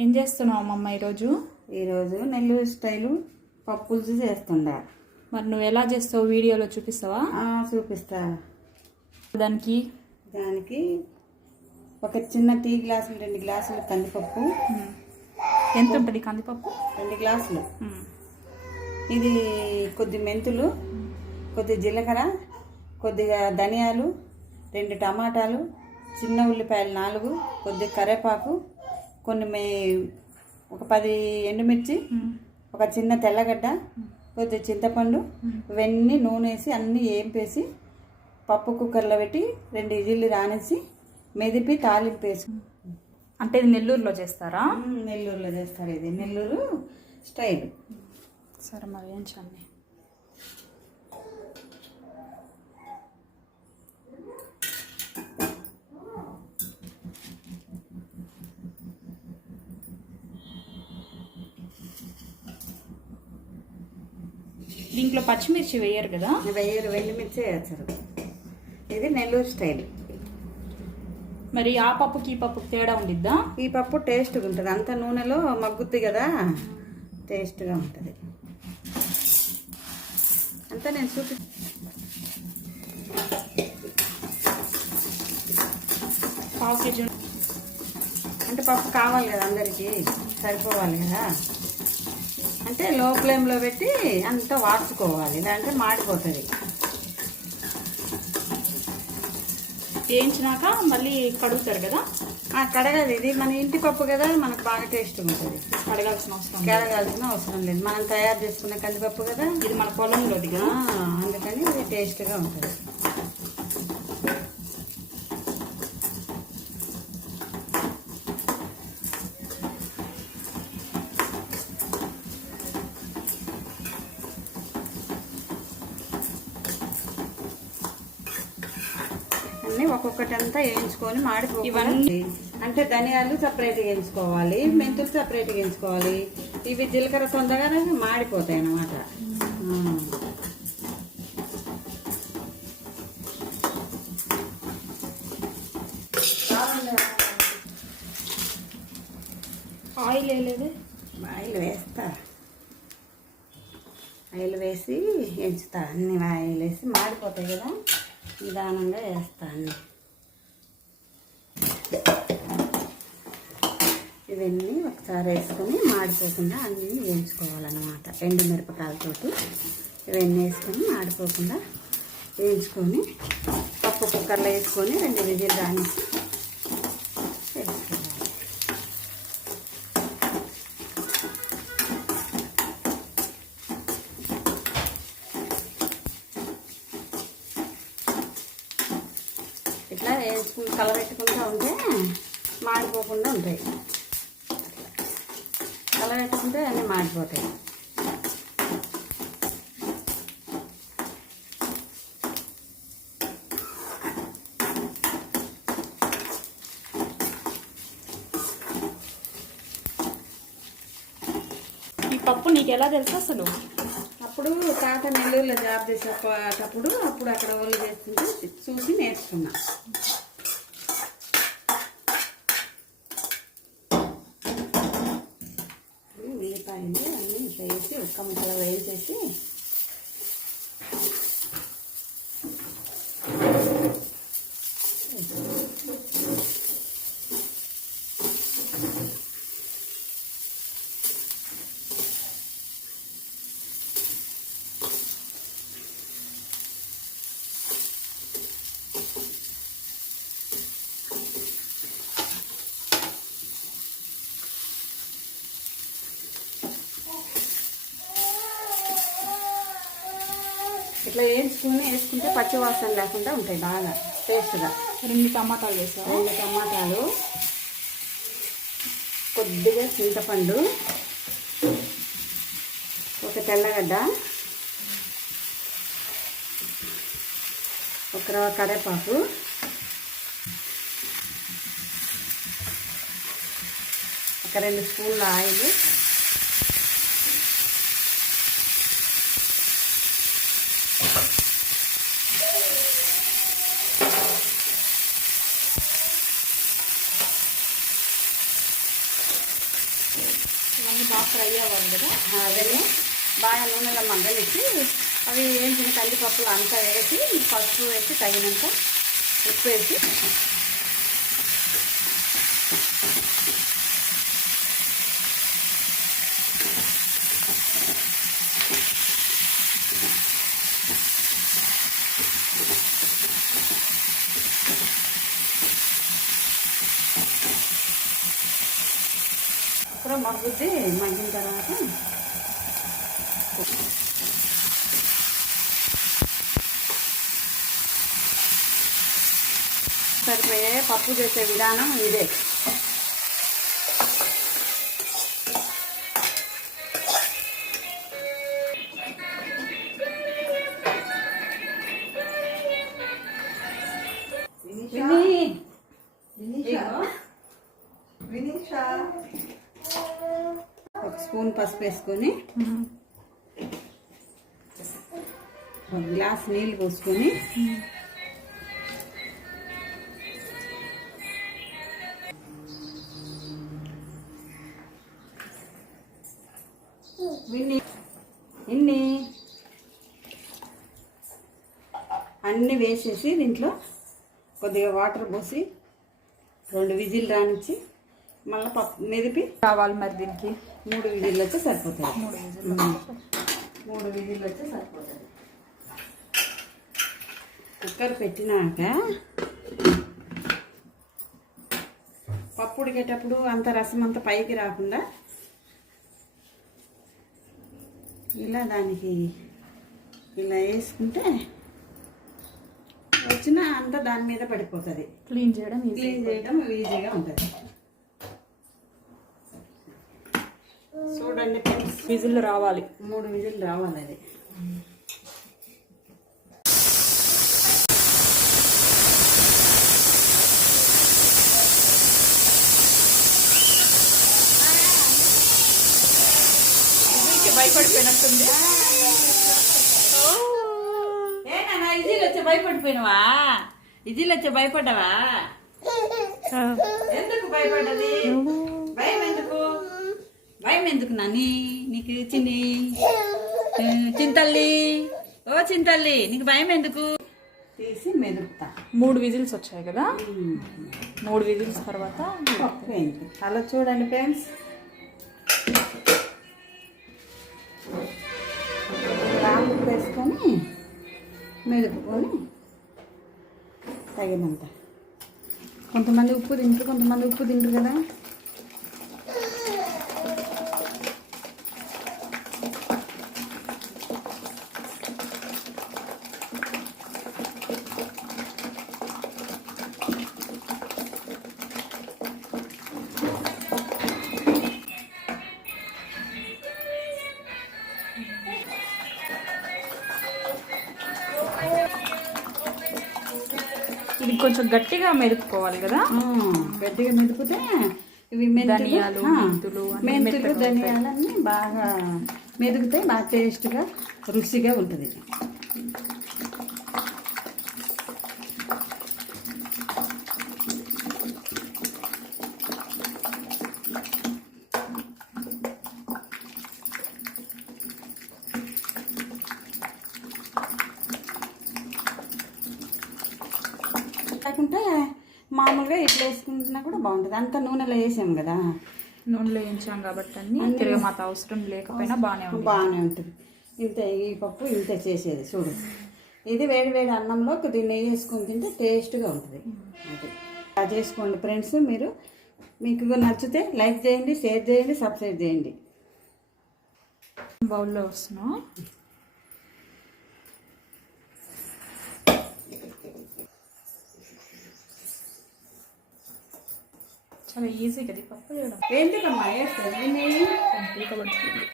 ఏం చేస్తున్నావు అమ్మమ్మ ఈరోజు? నెల్లూరు స్టైలు పప్పు పులుసు చేస్తుండా. మరి నువ్వు ఎలా చేస్తావు వీడియోలో చూపిస్తావా? చూపిస్తా. దానికి ఒక చిన్న టీ గ్లాసులు 2 గ్లాసులు కందిపప్పు. ఎంత ఉంటుంది కందిపప్పు? 2 గ్లాసులు. ఇది కొద్ది మెంతులు, కొద్ది జీలకర్ర, కొద్దిగా ధనియాలు, 2 టమాటాలు, చిన్న ఉల్లిపాయలు 4, కొద్ది కరివేపాకు, ఒక 10 ఎండుమిర్చి, ఒక చిన్న తెల్లగడ్డ, కొద్దిగా చింతపండు, ఇవన్నీ నూనె వేసి అన్నీ ఏంపేసి పప్పు కుక్కర్లో పెట్టి 2 విజిల్లు రానేసి మెదిపి తాలింపు వేసి. అంటే ఇది నెల్లూరులో చేస్తారా? నెల్లూరులో చేస్తారు. ఇది నెల్లూరు స్టైల్. సరే మరి ఏంచండి. దీంట్లో పచ్చిమిర్చి వేయరు కదా? వేయరు, ఎండుమిర్చి వేస్తారు. ఇది నెల్లూరు స్టైల్. మరి ఆ పప్పుకి ఈ పప్పుకి తేడా ఉండిద్దా? ఈ పప్పు టేస్ట్గా ఉంటుంది, అంత నూనెలో మగ్గుద్ది కదా, టేస్ట్గా ఉంటుంది. అంతా నేను పావు కేజీ అంటే పప్పు కావాలి కదా, అందరికీ సరిపోవాలి కదా. అంటే లో ఫ్లేమ్లో పెట్టి అంతా వాడ్చుకోవాలి, లేదంటే మాడిపోతుంది. వేయించినాక మళ్ళీ కడుగుతారు కదా? కడగదు, ఇది మన ఇంటి పప్పు కదా, మనకు బాగా టేస్ట్గా ఉంటుంది. కడగాల్సిన అవసరం లేదు, మనం తయారు చేసుకునే కందిపప్పు కదా, ఇది మన పొలంలోది కదా, అందుకని ఇది టేస్ట్గా ఉంటుంది. ఒక్కొక్కటి అంతా వేయించుకొని మాడిపోవాలి. అంటే ధనియాలు సపరేట్గా వేయించుకోవాలి, మెంతులు సపరేట్గా వేయించుకోవాలి. ఇవి జీలకర్ర తొందరగా మాడిపోతాయి అన్నమాట. ఆయిల్ వేయలేదు? ఆయిల్ వేస్తా, ఆయిల్ వేసి వేయించుతా. అన్ని ఆయిల్ వేసి మాడిపోతాయి కదా, నిదానంగా వేస్తాను. ఇవన్నీ ఒకసారి వేసుకొని మాడిపోకుండా అన్నీ వేయించుకోవాలన్నమాట. ఎండుమిరపకాయలతోటి ఇవన్నీ వేసుకొని మాడిపోకుండా వేయించుకొని పప్పు కుక్కర్లో వేసుకొని 2 విజిల్ రానిసి వేసుకోవాలి. ఇట్లా వేసుకుని కలబెట్టుకుంటూ ఉంటే మాడిపోకుండా ఉంటాయి. కలబెట్టుకుంటే అన్నీ మాడిపోతాయి. ఈ పప్పు నీకు ఎలా తెలుసు అసలు? అప్పుడు తాత నెల్లూరులో జాబ్ చేసేటప్పుడు అప్పుడు అక్కడ వాళ్ళు చేస్తుంటే చూసి నేర్చుకున్నా. ఉల్లిపాయలు అన్నీ వేసి ఒక్క ముక్కలు వేసేసి ఇట్లా వేసుకుంటే పచ్చి వాసన లేకుండా ఉంటాయి, బాగా టేస్ట్గా. 2 టమాటాలు వేసావు? 2 టమాటాలు, కొద్దిగా చింతపండు, ఒక తెల్లగడ్డ, ఒక కరివేపాకు, ఒక 2 స్పూన్ల ఆయిల్, ఇవన్నీ బాగా ఫ్రై అవ్వాలి కదా. అవన్నీ బాగా నూనెలో మగ్గనిచ్చి అవి వేయించిన కందిపప్పులు అంతా వేసి పసుపు వేసి తగినంత ఉప్పు వేసి కూడా మగ్గుద్ది. మగ్గిన తర్వాత సరిపోయే పప్పు చేసే విధానం ఇదే. ఒక స్పూన్ పసుపు వేసుకొని ఒక గ్లాస్ నీళ్ళు పోసుకొని ఇన్ని అన్నీ వేసేసి దీంట్లో కొద్దిగా వాటర్ పోసి 2 విజిల్ రానిచ్చి మళ్ళీ పప్పు మెదిపి కావాలి. మరి దీనికి 3 విజిల్లు వచ్చి సరిపోతుంది. 3 విజిల్లు వచ్చి సరిపోతుంది. కుక్కర్ పెట్టినాక పప్పు ఉడికేటప్పుడు అంత రసం అంతా పైకి రాకుండా ఇలా దానికి ఇలా వేసుకుంటే వచ్చిన అంతా దాని మీద పడిపోతుంది. క్లీన్ చేయడం ఈజీగా ఉంటుంది. చూడండి, విజిల్ రావాలి. 3 విజిల్ రావాలి. అది భయపడిపోయినట్టుంది. ఇజీలు వచ్చి భయపడిపోయినవా? ఇజీలు వచ్చి భయపడ్డావా? ఎందుకు భయపడ్డది? భయం ఎందుకు నాని? నీకు చింతల్లి, ఓ చింతల్లి, నీకు భయం ఎందుకు? తీసి మెదుపుతా. 3 విజిల్స్ వచ్చాయి కదా. 3 విజిల్స్ తర్వాత అలా చూడండి ఫ్రెండ్స్. రాము వేసుకొని మెదుపుకొని తగినంత. కొంతమంది ఉప్పు తింటారు, కొంతమంది ఉప్పు తింటారు కదా. ఇది కొంచెం గట్టిగా మెదుపుకోవాలి కదా. గట్టిగా మెదుపుతే ఇవి ధనియాలు, మెంతులు ధనియాలన్నీ బాగా మెదుగుతాయి. బాగా టేస్ట్గా రుచిగా ఉంటుంది. లేకుంటే మామూలుగా ఇట్లా వేసుకుంటున్నా కూడా బాగుంటుంది. అంతా నూనెలో వేసాం కదా. నూనెలో వేయించాం కాబట్టి అన్ని తిరగమాత అవసరం లేకపోయినా బాగానే ఉంటుంది. ఇంత ఈ పప్పు ఇంత చేసేది చూడు. ఇది వేడి వేడి అన్నంలో కొద్దిగా నెయ్యి వేసుకొని తింటే టేస్ట్గా ఉంటుంది. అది అలా చేసుకోండి ఫ్రెండ్స్. మీకు నచ్చితే లైక్ చేయండి, షేర్ చేయండి, సబ్స్క్రైబ్ చేయండి. బౌల్లో వస్తున్నాం. చాలా ఈజీ కదా పప్పు చేయడం. ఏంటికమ్మా వేస్తుంది కంప్లీట్గా పడుతుంది.